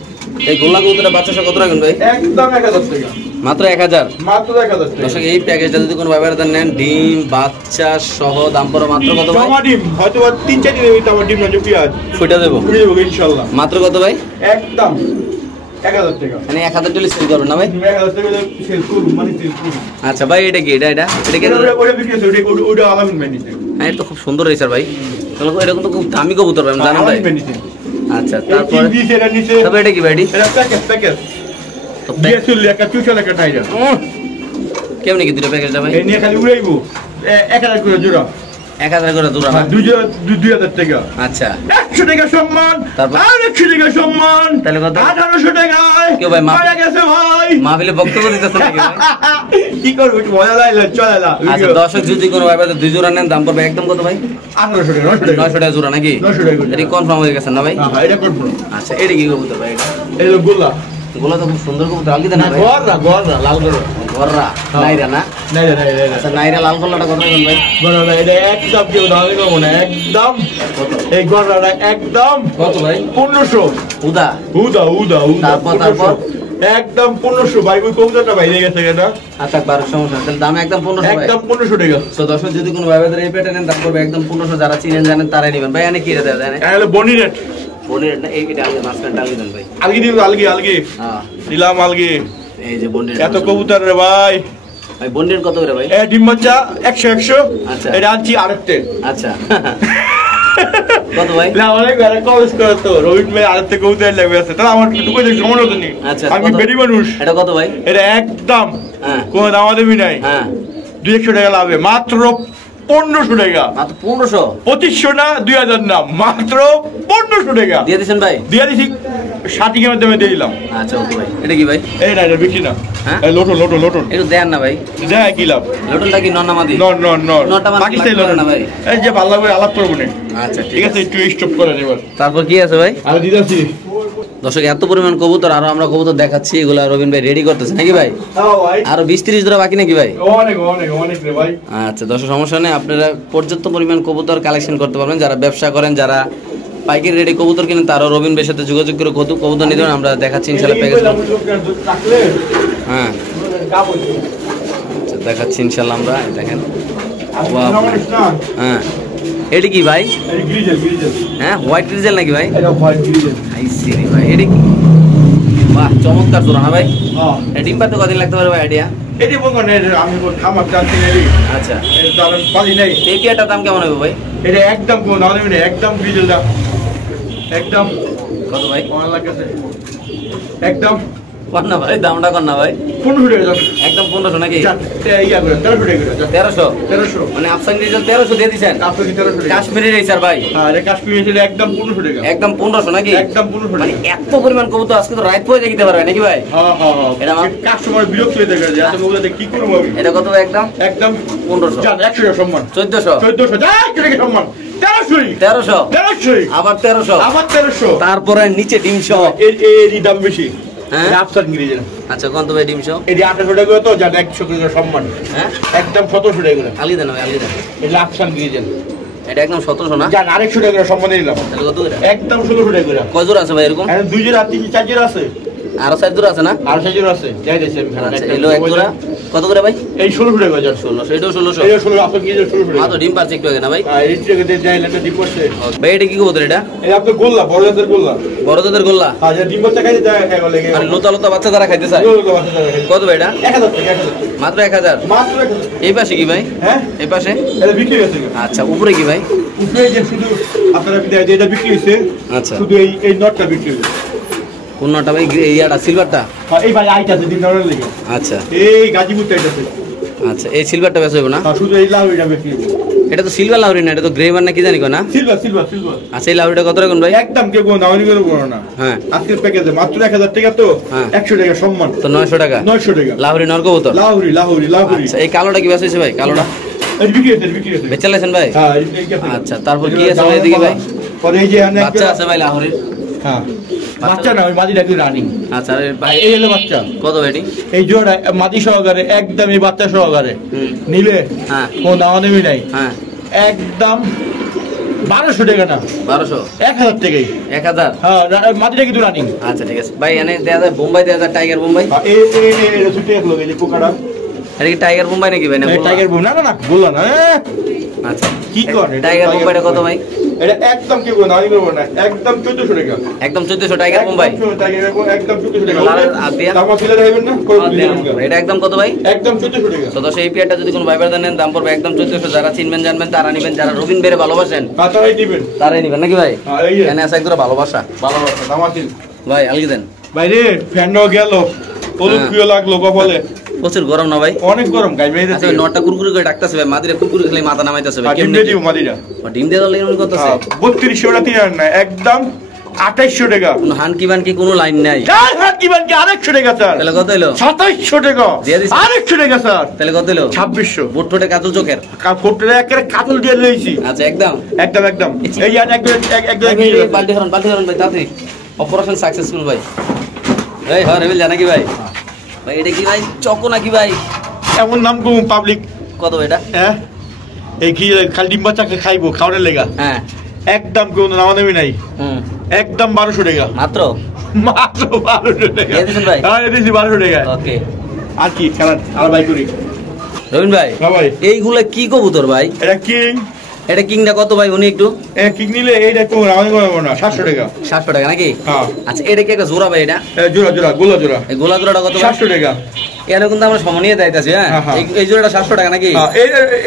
এই গোল্লা কবুতরটা বাচ্চা সহ কত রাখেন ভাই? একদম 1000 টাকা। মাত্র 1000? মাত্র 1000 টাকা। দর্শক এই প্যাকেজটা যদি কোনো ব্যবহার নেন ডিম বাচ্চা সহ দাম পড়ো মাত্র কত ভাই? জমা ডিম হয়তো 3-4 দিনের ভিতরে আমার ডিম না পেঁয়াজ ফুটা দেবো ইনশাআল্লাহ। মাত্র কত ভাই? একদম 1000 টাকা। মানে 1000 টাকা সেল করবেন না ভাই? 1000 টাকা সেল করব মানে সেল করব। আচ্ছা ভাই এটা কি? এটা কি? ওটা বিক্রি আছে, ওটা আলামিন মেনিতে। হ্যাঁ এটা তো খুব সুন্দর হয়েছে ভাই। তাহলে এরকম তো খুব দামি কবুতর ভাই, জানেন ভাই? আচ্ছা তারপরে তবে এটা কি ভাই? এটা প্যাকেজ তো দিয়েছিল একটা চুষা লেখা টাইরা। কেমন কি দুটো প্যাকেজটা ভাই? এই নিয়ে খালি উড়াইবো 1000 করে জোড়া। 1000 করে জোড়া না? 2000 টাকা। আচ্ছা 100 টাকা সম্মান। তারপর? আর 100 টাকা সম্মান। তাহলে কত? 1800 টাকায়। কেউ ভাই মারা গেছে ভাই। মাহফিলে বক্তব্য দিতেছে নাকি ভাই? কি করব একটু মজা লাগলো চলে না। আচ্ছা দর্শক যদি কোনো ভাই দুই জোড়া নেন দাম পড়বে একদম কত ভাই? 1800 টাকা। 900 টাকা জোড়া নাকি? 900 টাকা। এটা কনফার্ম হয়ে গেছে না ভাই? হ্যাঁ এটা করব। আচ্ছা এটা কি কবুতর ভাই? এটা এই যে গোল্লা। গোলা তো খুব সুন্দর কবুতর, আলগি দেন না ভাই? গররা লাল গররা। গররা নাইরা না? নাই। আচ্ছা নাইরা লাল গলাটা কত রাখবেন ভাই? গররা এটা একদম কেউ দাঁড়াতে পারবো না একদম। এই গররাটা একদম কত ভাই? 1500। উদা তারপর? একদম 1500 ভাই। ওই কবুতরটা বাইরে গেছে এটা। আচ্ছা 12 সমস্যা তাহলে দাম একদম 1500 ভাই। একদম 1500 টাকা। সো দর্শক যদি কোনো ভাই এই পেটে নেন দাম পড়বে একদম 1500। যারা চিনেন জানেন তারাই নেবেন ভাই। এনে কি রে দেন? হলো বনি রেট। বনি রেট না? এইটা আলগে মাঝখানটা আলগে দেন ভাই। আলগি দিব আলগি। হ্যাঁ দিলাম আলগি। এই যে বনি রেট। এত কবুতর রে ভাই। ভাই বনি রেট কত করে ভাই? এই ডিম বাচ্চা 100। আচ্ছা এটা আনছি আরেকটে। আচ্ছা কত ভাই? না অনেক বেলা কমেন্ট করে তো রোহিত ভাই আরেকটে কবুতর লাগবে আছে। তাহলে আমার ঢুকে যে সময় হতো নি। আচ্ছা আমি বেরি মানুষ। এটা কত ভাই? এটা একদম হ্যাঁ কোনো দাম দেবি নাই। হ্যাঁ 200 টাকা লাগবে মাত্র 1500 টাকা। মাত্র 1500? 2500 না 2000 না মাত্র 1500 টাকা দিয়ে দিছেন ভাই? দিয়ে দিছি। 60 এর মাধ্যমে দিয়ে দিলাম। আচ্ছা ওকে ভাই। এটা কি ভাই? এই না এটা বিক্রি না। হ্যাঁ এই লোটন একটু দেন না ভাই। দেখ কি লাভ। লোটনটা কি নন্নামাদি? নটা পাকিস্তানি লোটন না ভাই। এই যে ভালো লাগবে আলাপ করব না। আচ্ছা ঠিক আছে একটু স্টপ করে এবার। তারপর কি আছে ভাই? আর দিদাছি দর্শক এত পরিমাণ কবুতর, আরো আমরা কবুতর দেখাচ্ছি, এগুলা রবিন ভাই রেডি করতেছে নাকি ভাই? হ্যাঁ ভাই আরো 20-30 জোড়া বাকি নাকি ভাই? অনেক রে ভাই। আচ্ছা দর্শক সমস্যা নেই, আপনারা পর্যাপ্ত পরিমাণ কবুতর কালেকশন করতে পারবেন। যারা ব্যবসা করেন, যারা পাইকারি রেডি কবুতর কিনেন, তারাও রবিন ভাইয়ের সাথে যোগাযোগ করে কবুতর নিতে পারেন। আমরা দেখাচ্ছি ইনশাআল্লাহ প্যাকেজ। হ্যাঁ আচ্ছা দেখাচ্ছি ইনশাআল্লাহ আমরা। দেখেন হ্যাঁ এটা কি ভাই? হ্যাঁ হোয়াইট গ্রিজেল নাকি ভাই? আইসি রে ভাই এটা কি? বাহ চমৎকার জোড়া না ভাই? হ্যাঁ ডিম পাতে কদিন লাগতে পারে ভাই আইডিয়া? এটি বলবো না আমি খামার জানতে নাই। আচ্ছা এটা তো আমি পালি নাই। এই পেয়ারটার দাম কেমন হবে ভাই? এটা একদম কোনো দাম নেই একদম গ্রিজেল দাম একদম কত ভাই? আমার কাছে একদম কর না ভাই, দামটা কর না ভাই। 1500 টাকা দাম একদম 1500 নাকি? ইয়া করে 1300 টাকা 1300 মানে আফসান ডিজেল 1300 দিয়ে দিবেন? আপনি 1300 টাকা কাশ্মীরি রেসার ভাই। হ্যাঁ এটা কাশ্মীরি ছিল একদম 1500 টাকা একদম 1500 নাকি? একদম 1500 মানে টাকা। এত পরিমাণ কবুতর আজকে তো রাত পয়সা দিতে পারবে নাকি ভাই? হ্যাঁ এটা আমার কাস্টমার বিরক্ত হয়ে থাকে যে এত মোবাইলে কি করব আমি। এটা কত ভাই? একদম একদম 1500 জান 100 টাকা সম্মান 1400 যা টাকা সম্মান 1300 আবার 1300 তারপরে নিচে ডিম সহ এই দাম বেশি। হ্যাঁ আফসান গ্রিজেল আচ্ছা কত ভাই ডিম সহ? এটি 1800 টাকা তো জান 100 টাকা সম্মান। হ্যাঁ একদম 1700 টাকা করে আলি দেন ভাই, আলি দেন। এটা আফসান গ্রিজেল এটা একদম 1700 না? জান 800 টাকা সম্মানে দিলাম। তাহলে কত করে? একদম 1600 টাকা করে। কয় জোড়া আছে ভাই এরকম? এখানে 2 জোড়া 3 4 জোড়া আছে। আরো 4 জোড়া আছে না? আরো 4 জোড়া আছে। যাই দিছি আমি। আচ্ছা এলো এক জোড়া কত করে ভাই? এই 1600 টাকা জান। 1600 এটাও 1600। এই 16 আপনি কি 1600 টাকা? তো ডিম পারছে একটু আগে না ভাই? হ্যাঁ এই টাকা দিয়ে যাই লেটা ডিম করছে। ভাই এটা কি কবুতর এটা? এই আপনি গোল্লা বড় জাতের গোল্লা। বড় জাতের গোল্লা? হ্যাঁ যে ডিম বাচ্চা খাইতে যায় খাই বলে। আর লোতা লোতা বাচ্চা যারা খাইতে চায়? লোতা বাচ্চা যারা খাইতে। কত ভাই এটা? 1000 টাকা 1000 টাকা। মাত্র 1000? মাত্র 1000। এই পাশে কি ভাই? হ্যাঁ এই পাশে? এটা বিক্রি হয়েছে। আচ্ছা উপরে কি ভাই? উপরে যে শুধু আপনারা বিদায় যে এটা বিক্রি হয়েছে। আচ্ছা শুধু এই নটটা বিক্রি হয়েছে। কোন নটটা ভাই? ইয়াটা সিলভারটা? হ্যাঁ এই ভাই আইতাছে দিন নরের লাগি। আচ্ছা এই গাজীপুরটা আইতাছে। আচ্ছা এই সিলভারটা বেশ হইব না? হ্যাঁ শুধু এই লাউরিটা বিক্রি হয়েছে। এটা তো সিলভার লাউরি না, এটা তো গ্রে বার না কি জানি কো না? Silver silver silver. আচ্ছা এই লাউরিটা কত রাখুন ভাই? একদম কেউ কোনো দামি করে বড় না। হ্যাঁ আজকের প্যাকেজে মাত্র 1000 টাকা তো। হ্যাঁ 100 টাকা সম্মান। তো 900 টাকা? 900 টাকা। লাউরি নর কবুতর? লাহুরি লাহুরি লাহুরি। আচ্ছা এই কালোটা কি বেশ হইছে ভাই? কালোটা এই বিক্রি হয়েছে বিক্রি হয়েছে। বেচালেছেন ভাই? হ্যাঁ এই কি আছে? আচ্ছা তারপর কি আছে ভাই এদিকে ভাই? পরে এই যে অনেক বাচ্চা আছে ভাই লাহোরের? হ্যাঁ বাচ্চা না ওই মাদিটা কি রানিং। আচ্ছা আরে ভাই এই হলো বাচ্চা। কত বেটি? এই জোড়া মাদি সহকারে একদম এই বাচ্চা সহকারে নিলে হ্যাঁ কোন দাম নেই নাই। হ্যাঁ একদম 1200 টাকা না 1200? 1000 টাকাই। 1000? হ্যাঁ মাদিটা কিন্তু রানিং। আচ্ছা ঠিক আছে ভাই এনে দেয়া যায় বোম্বাই দেয়া যায় টাইগার বোম্বাই? এই ছুটে এক লোক এই যে কোকাটা। এটা কি টাইগার বোম্বাই নাকি ভাই? না টাইগার বুম না না না বললা না। আচ্ছা কি করে টাইগার বোম্বাইটা কত ভাই? এটা একদম কি বলবো দামি করবো না একদম 1400 টাকা। একদম 1400 টাইগার বোম্বাই? টাইগার একদম 1400 টাকা। আর দিয়া? দাম ফেলে দেবেন না এটা একদম কত ভাই? একদম 1400 টাকা। তো দশ এই পেয়ারটা যদি কোনো ভাইবার নেন দাম পড়বে একদম 1400। যারা চিনবেন জানবেন তারা নিবেন, যারা রবিন বেরে ভালোবাসেন তারাই দিবেন তারাই নিবেন নাকি ভাই? এই যে এনে আছে একদম ভালোবাসা ভালোবাসা দাম আছে ভাই আলগি দেন বাইরে ফ্যানও গেল হলুদ প্রিয় লাগলো কপালে। প্রচুর গরম না ভাই? অনেক গরম গাই মেরে আচ্ছা নটটা কুরকুরি করে ডাকতেছে ভাই, মাদিরা কুরকুরি খেলে মাথা নামাইতেছে ভাই। ডিম কেমনে দিয়ে দিব মাদিরা। ডিম দিয়ে দিলে এমন করতেছে? 3200 টাকা 3000 না একদম 2800 টাকা। কোনো হান কি বান কি কোনো লাইন নাই? চার হাত দিবেন কি 800 টাকা স্যার। তাহলে কত হলো? 2700 টাকা। দিয়ে দিছি। 800 টাকা স্যার। তাহলে কত হলো? 2600। বুট ঠোঁটে কাজল চোখের ফোটরে একেবারে কাতল দিয়ে লইছি। আচ্ছা একদম একদম একদম এই আর একদম বাল্টি হরন ভাই তাড়াতাড়ি। অপারেশন সাকসেসফুল ভাই। এই হ্যাঁ রেবেল জানা কি ভাই? ভাই এটা কি ভাই চকো নাকি ভাই? এমন নাম কম পাবলিক। কত এটা? হ্যাঁ এই কি খালি ডিম বাচ্চা খাইবো খাওয়ার লেগা। হ্যাঁ একদম কোনো নাম নেই নাই। একদম 1200 টাকা মাত্র? মাত্র 1200 টাকা। দিয়ে দিছেন ভাই? হ্যাঁ দিছি 1200 টাকা। ওকে আর কি খেলা আর ভাই করি রবিন ভাই। হ্যাঁ ভাই এইগুলা কি কবুতর ভাই? এটা কিং। এটা কিংটা কত ভাই? উনি একটু কিং নিলে এইটা কোন আমি করব না 700 টাকা। 700 টাকা নাকি? হ্যাঁ আচ্ছা এটা কি একটা জোড়া ভাই? এটা জোড়া জোড়া গোলা জোড়া। এই গোলা জোড়াটা কত? 700 টাকা। এর কিন্তু আমরা সমনিয়ে যাইতাছি। হ্যাঁ এই জোড়াটা 700 টাকা নাকি? হ্যাঁ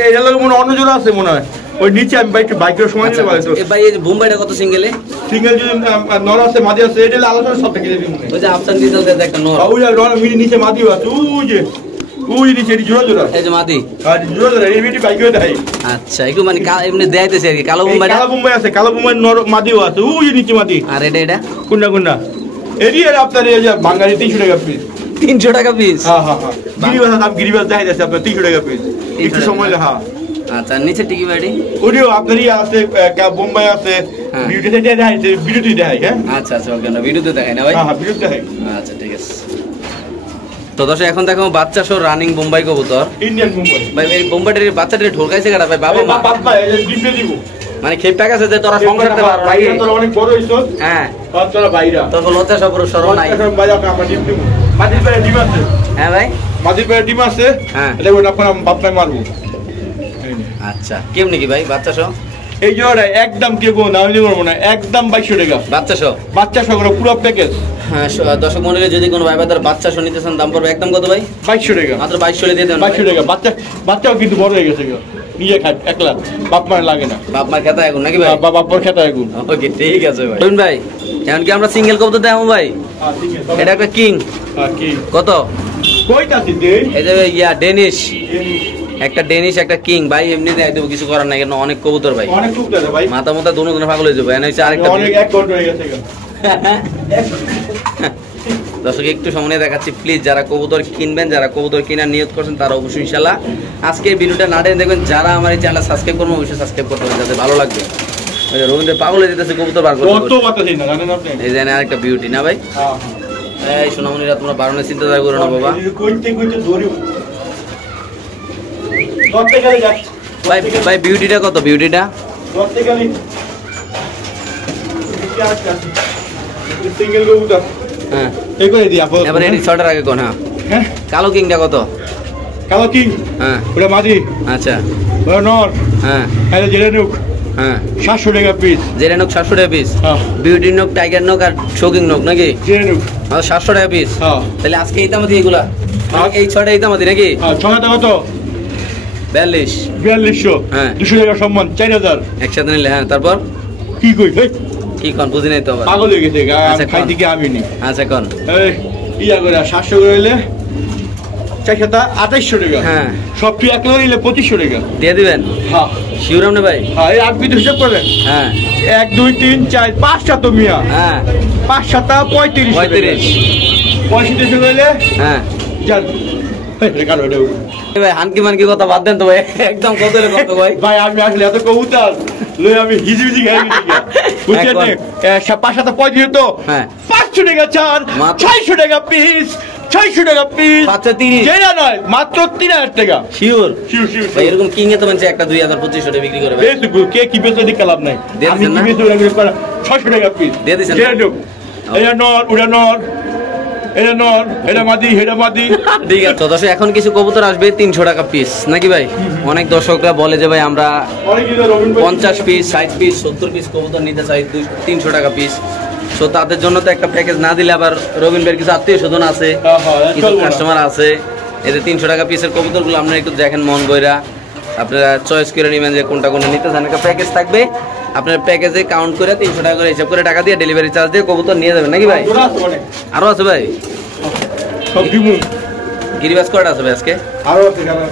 এই লাগে মনে অন্য জোড়া আছে মনে হয় ওই নিচে আমি বাইকের সময় নিতে পারি তো। এই ভাই এই বোম্বাইটা কত সিঙ্গেলে? সিঙ্গেল যদি নর আছে মাদি আছে এটা আলাদা সব থেকে দিবি মনে ওই যে আফসান ডিজেল দেয় একটা নর। ওই নর মিনি নিচে মাদিও আছে ওই নিচে এটি জোড়া জোড়া। এই যে মাদি আর জোড়া জোড়া এই বেটি বাইকেও দেয়। আচ্ছা একটু মানে এমনি দেখাইতেছে আর কি। কালো বোম্বাইটা? কালো বোম্বাই আছে কালো বোম্বাই নর মাদিও আছে ওই নিচে মাদি। আর এটা কোনটা কোনটা এরি আর আপনার এই যে বাঙালি 300 টাকা পিস। 300 টাকা পিস? হ্যাঁ হ্যাঁ হ্যাঁ গিরিবাস দাম গিরিবাস দেখাই যাচ্ছে আপনার 300 টাকা পিস। একটু সময় হ্যাঁ আচ্ছা নিচে টিকি বাড়ি ওডিও আপনারই আছে বোম্বাই আছে বিউটি সাইডে দেখাইছে বিউটি দেখাই। হ্যাঁ আচ্ছা আচ্ছা ওকে না ভিডিওতে দেখাই না ভাই? হ্যাঁ বিউটি দেখাই। আচ্ছা ঠিক আছে। তো দর্শক এখন দেখো বাচ্চা সহ রানিং বোম্বাই কবুতর ইন্ডিয়ান বোম্বাই। ভাই এই বোম্বাইটার বাচ্চাটা ঢোকাইছে কাটা ভাই? বাবা মা বাবা এই ডিম দিব মানে খেপটা গেছে যে তোরা সংসার করতে পারো ভাই তোরা অনেক বড় হইছো। হ্যাঁ তোরা ভাইরা তোর লজ্জা সব সরো নাই। ভাই আমরা ডিম দিব মাদির পায়ে ডিম আছে। হ্যাঁ ভাই মাদির পায়ে ডিম আছে। হ্যাঁ দেখুন আপনার বাপনাই মারবো। আচ্ছা কেমনি কি ভাই বাচ্চা সহ? এই জোড়া একদম কি গো না আমি বলবো না একদম 2200 টাকা বাচ্চা সহ? বাচ্চা সহ পুরো প্যাকেজ। হ্যাঁ দর্শক মন্ডলী যদি কোনো ভাই বাচ্চার বাচ্চা সহ নিতে চান দাম পড়বে একদম কত ভাই? 2200 টাকা। মাত্র 2200 দিয়ে দেন। 2200 টাকা বাচ্চাও কিন্তু বড় হয়ে গেছে নিজে খায় একলা বাপ মার লাগে না। বাপ মার খেতা এখন নাকি ভাই? বাপর খেতা এখন। ওকে ঠিক আছে ভাই। রবিন ভাই এখন কি আমরা সিঙ্গেল কবুতর দেখাবো ভাই? এটা একটা কিং কি কত? কয়টা দিতে এই যে ডেনিশ একটা ডেনিশ একটা কিং ভাই এমনি দেয় দেবো কিছু করার নাই কেন অনেক কবুতর ভাই অনেক খুব দাদা ভাই মাথা মাথা দুনো দুনো পাগল হয়ে যাবে। এনে হচ্ছে আরেকটা অনেক এক ঘন্টা হয়ে গেছে। দর্শক একটু সামনে দেখাচ্ছি প্লিজ যারা কবুতর কিনবেন যারা কবুতর কেনার নিয়ত করছেন তারা অবশ্যই ইনশাল্লাহ আজকে এই ভিডিওটা না টেনে দেখবেন। যারা আমার এই চ্যানেল সাবস্ক্রাইব করবেন অবশ্যই সাবস্ক্রাইব করতে হবে যাতে ভালো লাগবে। রবীন্দ্র পাগল হয়ে যেতেছে কবুতর বার করতে। এই যে আরেকটা বিউটি না ভাই? এই সোনামণিরা তোমরা বারণের চিন্তা করো না বাবা। ভাই ভাই বিউটিটা কত? বিউটিটা প্রত্যেকখালি সিঙ্গেল কবুতর। হ্যাঁ এই করে দিই আপু। এবারে এটি ছটার আগে কোন? হ্যাঁ হ্যাঁ কালো কিংটা কত? কালো কিং হ্যাঁ ওটা মাদি, আচ্ছা ওটা নর। হ্যাঁ এটা জেলে নুক হ্যাঁ 700 টাকা পিস। জেরে নোক 700 টাকা পিস, হ্যাঁ বিউটি নোক, টাইগার নোক আর শোকিং নোক নাকি? জেলে নুক 700 টাকা পিস। হ্যাঁ তাহলে আজকে এই দামাতি এগুলা, হ্যাঁ। এই ছটা এই দামাতি নাকি? হ্যাঁ 6 টাকা তো 42 4200। হ্যাঁ 200 টাকা সম্মান 4000 একসাথে নিলে। হ্যাঁ তারপর কি কই ভাই কি কোন বুঝি নাই তো আবার। পাগল হয়ে গেছে আচ্ছা, খাই কোন? দিকে আমি নি। আচ্ছা কোন? এই ইয়া করে 700 করে হইলে 42800 টাকা। হ্যাঁ সব কি এক লইলে 2500 টাকা। দিয়ে দিবেন হ্যাঁ শিওর আপনি ভাই? হ্যাঁ এই আপনি তো হিসাব করেন। হ্যাঁ 1 2 3 4 5টা তো মিয়া। হ্যাঁ 5 7 35 35 35 হইলে হ্যাঁ যান এই কালো এটা এই ভাই হানকি মানকি কথা বাদ দেন তো ভাই, একদম কত হলে কত ভাই? ভাই আমি আসলে এত কবুতর লই আমি হিজিবিজি খাই গেছি বুঝছেন? 5 7 35 তো হ্যাঁ 500 টাকা চার, মাত্র। 600 টাকা পিস, 600 টাকা পিস। 530 যেটা নয় মাত্র 3000 টাকা। শিওর শিউ শিউ ভাই? এরকম কিং এ তো মানে একটা 2500 টাকা বিক্রি করে ভাই। এই তো কে কি বেচে দিকে লাভ নাই। দিয়ে আমি দিছেন কি না? বেচে ওরা করে 600 টাকা পিস দিয়ে দিছেন যেটা না? ঢুক এটা নর ওটা নর এটা নর এটা মাদি এটা মাদি। ঠিক আছে তো দর্শক, এখন কিছু কবুতর আসবে 300 টাকা পিস নাকি ভাই? অনেক দর্শকরা বলে যে ভাই আমরা অনেক কিছু রবিন ভাই 50 পিস 60 পিস 70 পিস কবুতর নিতে চাই 300 টাকা পিস। সো তাদের জন্য তো একটা প্যাকেজ না দিলে আবার রবিন ভাইয়ের কিছু আত্মীয় স্বজন আছে, হ্যাঁ, হ্যাঁ, কিছু চলবে না। কাস্টমার আছে, এদের 300 টাকা পিসের কবুতরগুলো আপনারা একটু দেখেন মন গইরা, আপনারা চয়েস করে নেবেন যে কোনটা কোনটা নিতে চান। একটা প্যাকেজ থাকবে, আপনার প্যাকেজে কাউন্ট করে 300 টাকা করে হিসাব করে টাকা দিয়ে ডেলিভারি চার্জ দিয়ে কবুতর নিয়ে যাবেন নাকি ভাই? জোড়া আছে অনেক। আরো আছে ভাই? সব দিমু গিরিবাস কয়টা আছে ভাই আজকে? আরো আছে কারণ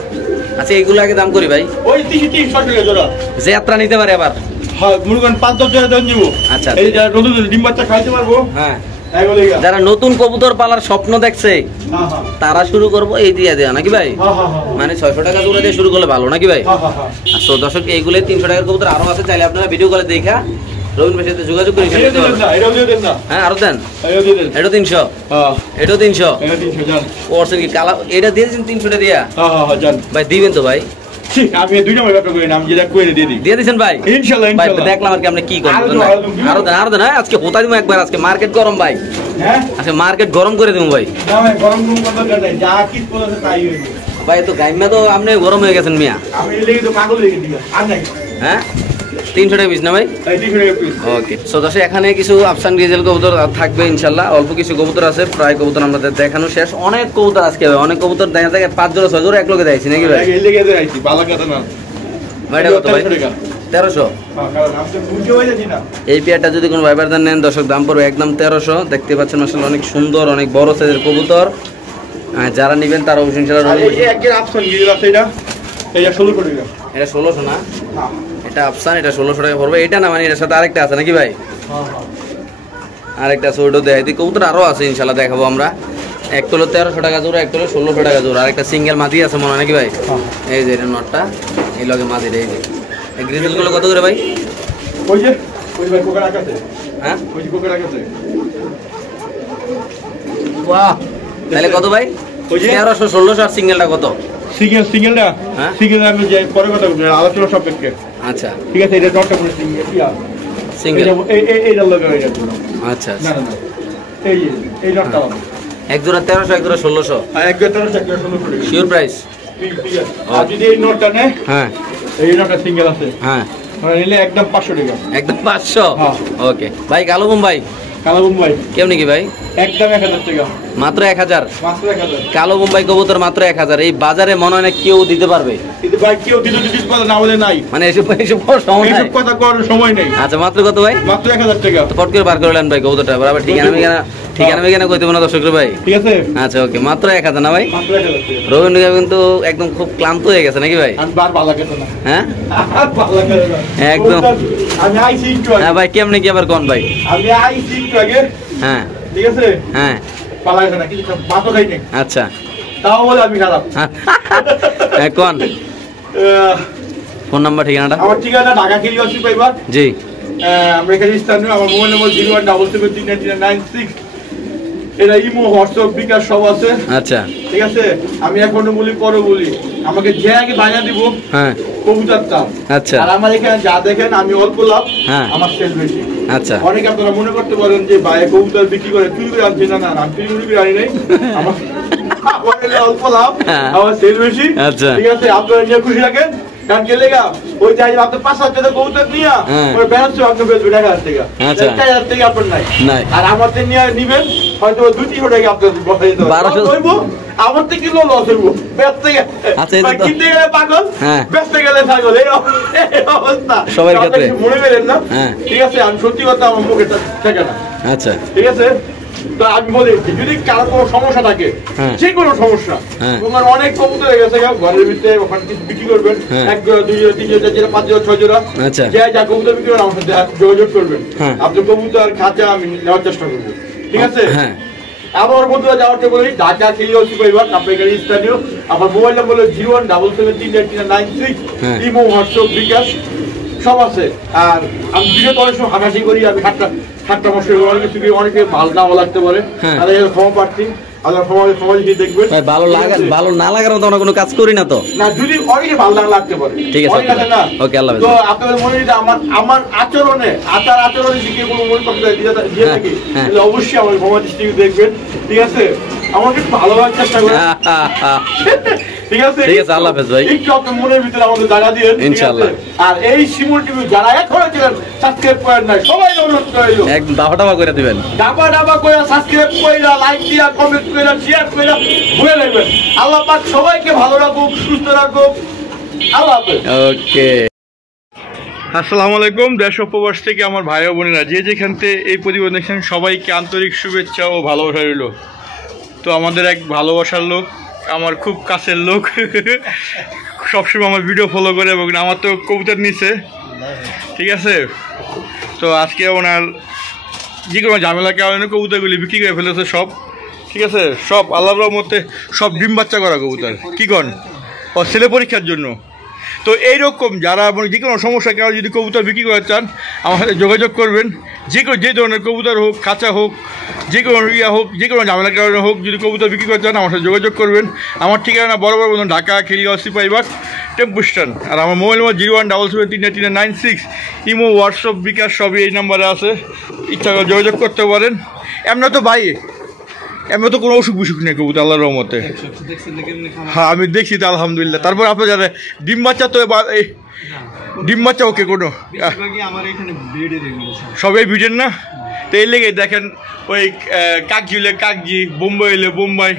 আচ্ছা এইগুলো আগে দাম করি ভাই, ওই 300 টাকা জোড়া। যে যাত্রা নিতে পারে আবার। হ্যাঁ মুরগান 5-10 জোড়া দেন দিব। আচ্ছা। এই যে নতুন ডিম বাচ্চা খাইতে পারবো। হ্যাঁ এগুলো যারা নতুন কবুতর পালার স্বপ্ন দেখছে হ্যাঁ হ্যাঁ তারা শুরু করবো এই দিয়ে দেওয়া নাকি ভাই? হ্যাঁ হ্যাঁ মানে 600 টাকা জোড়া দিয়ে শুরু করলে ভালো নাকি ভাই? হ্যাঁ হ্যাঁ। তো দর্শক এইগুলো 300 টাকার কবুতর আরো আছে, চাইলে আপনারা ভিডিও কলে দেখা রবিন ভাইয়ের সাথে যোগাযোগ করে এটা নিতে দেন পারবেন। না, এটাও দিয়ে দেন না। হ্যাঁ আরো দেন, এটাও দিয়ে দেন। এটা 300, হ্যাঁ এটাও 300 এটা 300 জান। করছেন কি কালা? এটা দিয়েছেন 300 টাকা দিয়া হ্যাঁ হ্যাঁ হ্যাঁ জান। ভাই? দিবেন তো ভাই? ঠিক আমি 2 নম্বর ব্যাপার করি না, আমি যেটা কইরে দিয়ে দিই। দিয়ে দিয়েছেন ভাই? ইনশাআল্লাহ ভাই ইনশাআল্লাহ। দেখলাম আর কি আপনি কি করেন আরো বুঝলেন দেন, না? আরো দেন। আরো দেন আজকে হোতা দিব একবার, আজকে মার্কেট গরম ভাই, হ্যাঁ আজকে মার্কেট গরম করে দিব ভাই। না ভাই গরম গরম কথা নাই, যা কি বলছে তাই হইবে। ভাই তো গাইমা তো আপনি গরম হয়ে গেছেন মিয়া। আমি লেগে তো পাগল লেগে দিই আর নাই। হ্যাঁ 300 টাকা পিস না ভাই? এই 300 টাকা পিস। ওকে সো দর্শক এখানে কিছু আফসান গ্রিজেল কবুতর থাকবে ইনশাল্লাহ, অল্প কিছু কবুতর আছে, প্রায় কবুতর আমাদের দেখানো শেষ। অনেক কবুতর আজকে হবে, অনেক কবুতর দেখা যায় 5 জোড়া 6 জোড়া এক লগে দেখছি নাকি ভাই? এই লেগে দেই আইছি ভালো কথা না। ভাই এটা কত ভাই? 1300 টাকা। 1300। হ্যাঁ কারণ আমি তো বুঝতে হয়ে যাচ্ছি না। এই পেয়ারটা যদি কোনো ভাইবারদার নেন দর্শক দাম পড়বে একদম 1300। দেখতে পাচ্ছেন মাশাআল্লাহ অনেক সুন্দর অনেক বড় সাইজের কবুতর। যারা নেবেন তারা অবশ্যই ইনশাআল্লাহ আর এই যে একটা অপশন গিয়ে আছে এটা 1600 টাকা। এটা 1600 না? হ্যাঁ এটা আফসান, এটা 1600 টাকা পড়বে। এটা না মানে এটার সাথে আরেকটা আছে নাকি ভাই? হ্যাঁ হ্যাঁ আরেকটা আছে ওইটাও দেখাই দিই। কবুতর আরও আছে ইনশাল্লাহ দেখাবো আমরা। এক হলো 1300 টাকা জোড়া, একটা হলো 1600 টাকা জোড়া, আরেকটা সিঙ্গেল মাদি আছে মনে হয় নাকি ভাই? এই যে এটা নটটা, এই লগে মাদির এই যে। এই গ্রিজেলগুলো কত করে ভাই? ওই যে ভাই কোকা রাখাছে। হ্যাঁ ওই যে কোকা রাখাছে। বাহ, তাহলে কত ভাই? ওই যে 1300 1600 আর সিঙ্গেলটা কত? সিঙ্গেলটা হ্যাঁ? সিঙ্গেল আমি যে পরে কথা বলবো আলোচনা সাপেক্ষে। আচ্ছা ঠিক আছে এটা নটটা করে সিঙ্গেল কি আর সিঙ্গেল। এইটা লগে এটা আচ্ছা না আচ্ছা। না না এই নটটা এক জোড়া 1300 এক জোড়া 1600 আর এক গেটার একটা 1600 টাকা। Sure price? ঠিক আছে আর যদি এই নটটা নেয় হ্যাঁ এই নটটা সিঙ্গেল আছে হ্যাঁ মানে নিলে একদম 500 টাকা। একদম 500। হ্যাঁ। ওকে ভাই কালো বোম্বাই কালো মুম্বাই কেমনি কি ভাই? একদম 1000 টাকা মাত্র 1000? মাত্র 1000। কালো বোম্বাই কবুতর মাত্র 1000। এই বাজারে মনে হয় না কেউ দিতে পারবে, কিন্তু ভাই কেউ দিতে কথা না বলে নাই, মানে এসব করার সময় নাই। এইসব কথা করার সময় নেই। আচ্ছা মাত্র কত ভাই? মাত্র 1000 টাকা। তো ফট করে বার করলেন ভাই কবুতরটা, আবার ঠিকানা মিকানা কই দেবো না দর্শক ভাই। ঠিক আছে আচ্ছা ওকে মাত্র 1000 না ভাই? মাত্র 1000 টাকা। রবীন্দ্র কিন্তু একদম খুব ক্লান্ত হয়ে গেছে নাকি ভাই? আমি বার ভালো লাগে না। হ্যাঁ আর ভালো লাগে না একদম। আমি আইছি একটু আগে। হ্যাঁ ভাই কেমনে কি আবার কোন ভাই? আমি আইছি একটু আগে। হ্যাঁ ঠিক আছে হ্যাঁ ভালো লাগে না কিছু ভাতও খাই নাই আচ্ছা তাও বলে আমি খারাপ। হ্যাঁ কোন ফোন নাম্বার ঠিকানাটা? আমার ঠিকানা ঢাকা কিলিগঞ্জ পাইবার। জি আমরা এখানে স্থানীয়। আমার মোবাইল নম্বর 0177393996। এটা ইমো হোয়াটসঅ্যাপ বিকাশ সব আছে। আচ্ছা ঠিক আছে, আমি এখনো বলি পরে বলি, আমাকে যে আগে বানিয়ে দিব হ্যাঁ কবুতর দাম। আচ্ছা আর আমার এখানে যা দেখেন আমি অল্প লাভ, হ্যাঁ আমার সেল বেশি। আচ্ছা অনেকে আপনারা মনে করতে পারেন যে ভাই কবুতর বিক্রি করে চুরি করে আনছে, না না আমি চুরি করে আনি নাই, আমার অল্প লাভ, আমার সেল বেশি। আচ্ছা ঠিক আছে, আপনারা নিয়ে খুশি রাখেন। কারণ কে লেগা ওই যাই আপনি 5,000 টাকা কবুতর নিয়া ওই ব্যালেন্স আপনি বেচবে 1,000 টাকা, 1,000 টাকা আপনার নাই। আর আমাদের নিয়ে নিবেন হয়তো 2-3 টাকা আপনার বসাই দেবো, 1200 হইব, আমার থেকে কিলো লস হইব বেচতে গেলে। আচ্ছা কিনতে গেলে পাগল, বেচতে গেলে ছাগল, এই অবস্থা সবার ক্ষেত্রে মনে করেন না। ঠিক আছে, আমি সত্যি কথা আমার মুখে থাকে না। আচ্ছা ঠিক আছে, তো আমি বলি যদি কারো কোনো সমস্যা থাকে, যে কোনো সমস্যা, তোমার অনেক কবুতর হয়ে গেছে ঘরের ভিতরে, ওখানে কিছু বিক্রি করবেন, 1 জোড়া 2 জোড়া 3 জোড়া 5 জোড়া 6 জোড়া, যা কবুতর বিক্রি করেন আমার সাথে যোগাযোগ করবেন। আপনার কবুতর খাঁচা আমি নেওয়ার চেষ্টা করবো। ঠিক আছে, আমার বন্ধুরা যাওয়ার বলি ঢাকা কিলিওসি পরিবার আপনার স্টুডিও। আমার মোবাইল নাম্বার হলো 017733996, ইমো হোয়াটসঅ্যাপ বিকাশ সব আছে। আর আমি ভিডিও অনেক সময় হাঁটাহাঁটি করি, আমি ঠাট্টা মশাই অনেক কিছু অনেকে ভালো নাও লাগতে পারে, তাদের ক্ষমা প্রার্থী। দেখবেন ভালো লাগে, ভালো না লাগার মতো কোনো কাজ করি না তো, না যদি অনেকে ভালো না লাগতে পারে। ঠিক আছে না, ওকে আল্লাহ হাফেজ। তো আপনাদের মনে যদি আমার আচরণে আচরণের দিকে কোনো মনে করতে দিয়ে থাকি তাহলে অবশ্যই আমার ক্ষমা দৃষ্টি দেখবেন। ঠিক আছে, আমাকে ভালোবাসার চেষ্টা করেন। ঠিক আছে, ঠিক আছে, আল্লাহ হাফেজ ভাই। একটু আপনার মনের ভিতরে আমাদের জায়গা দিয়েন ইনশাআল্লাহ। আর এই শিমুল টিভি যারা এখনো ছিলেন সাবস্ক্রাইব করেন না, সবাই অনুরোধ করিল একদম দাবা করে দিবেন, দাবা করে সাবস্ক্রাইব কইরা, লাইক দিয়া, কমেন্ট কইরা, শেয়ার কইরা ঘুরে নেবেন। আল্লাহ পাক সবাইকে ভালো রাখুক, সুস্থ রাখুক। আল্লাহ হাফেজ। ওকে, আসসালামু আলাইকুম। দেশ ও প্রবাস থেকে আমার ভাই ও বোনেরা যে যেখান থেকে এই প্রতিবেদন দেখছেন সবাইকে আন্তরিক শুভেচ্ছা ও ভালোবাসা রইল। তো আমাদের এক ভালোবাসার লোক, আমার খুব কাছের লোক, সবসময় আমার ভিডিও ফলো করে এবং আমার তো কবুতর নিছে। ঠিক আছে, তো আজকে ওনার যে কোনো ঝামেলা কারণে কবুতরগুলি বিক্রি করে ফেলেছে সব। ঠিক আছে, সব আল্লাহর রহমতে সব ডিম বাচ্চা করা কবুতর, কি কন ও ছেলে পরীক্ষার জন্য। তো এইরকম যারা যে কোনো সমস্যা কারো যদি কবুতর বিক্রি করতে চান আমার সাথে যোগাযোগ করবেন। যে ধরনের কবুতর হোক, খাঁচা হোক, যে কোনো হোক, যে কোনো ঝামেলার কারণে হোক, যদি কবুতর বিক্রি করতে চান আমার সাথে যোগাযোগ করবেন। আমার ঠিকানা বরাবর মতন ঢাকা খিলগাঁও সিপাহীবাগ টেম্পু স্ট্যান্ড। আর আমার মোবাইল নম্বর 017733996, ইমো হোয়াটসঅ্যাপ বিকাশ সবই এই নাম্বারে আছে, ইচ্ছা করে যোগাযোগ করতে পারেন। এমন তো ভাই এমন তো কোনো অসুখ বিসুখ নেই কবুতর আল্লাহর রহমতে। হ্যাঁ আমি দেখছি তো আলহামদুলিল্লাহ। তারপর আপনার যারা ডিম বাচ্চা, তো ডিম বাচ্চা ওকে কোনো সবাই ভিডেন না, তো এই লেগে দেখেন ওই কাকজি হলে কাকজি, বোম্বাই হলে বোম্বাই,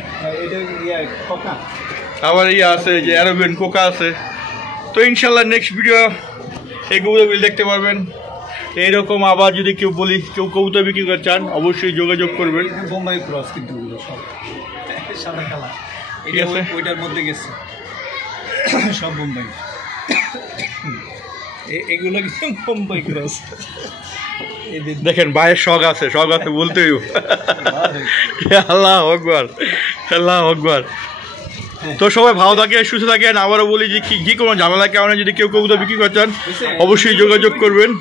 আবার ইয়ে আছে যে অ্যারোবিয়ান কোকা আছে। তো ইনশাল্লাহ নেক্সট ভিডিও এই কবুতরগুলি দেখতে পারবেন। এইরকম আবার যদি কেউ বলি কেউ কবুতর বিক্রি করতে চান অবশ্যই যোগাযোগ করবেন। বোম্বাই ক্রস কিন্তু সাদা কালা, ঠিক আছে, ওইটার মধ্যে গেছে সব বোম্বাই, এগুলো কিন্তু বোম্বাই ক্রস। দেখেন ভাইয়ের শখ আছে বলতেই আল্লাহ আকবার, আল্লাহ আকবার। তো সবাই ভালো থাকে, সুস্থ থাকেন। আবারও বলি যে কোনো ঝামেলার কারণে যদি কেউ কবুতর বিক্রি করতে চান অবশ্যই যোগাযোগ করবেন।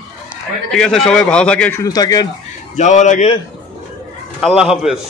ঠিক আছে, সবাই ভালো থাকেন, সুস্থ থাকেন। যাওয়ার আগে আল্লাহ হাফেজ।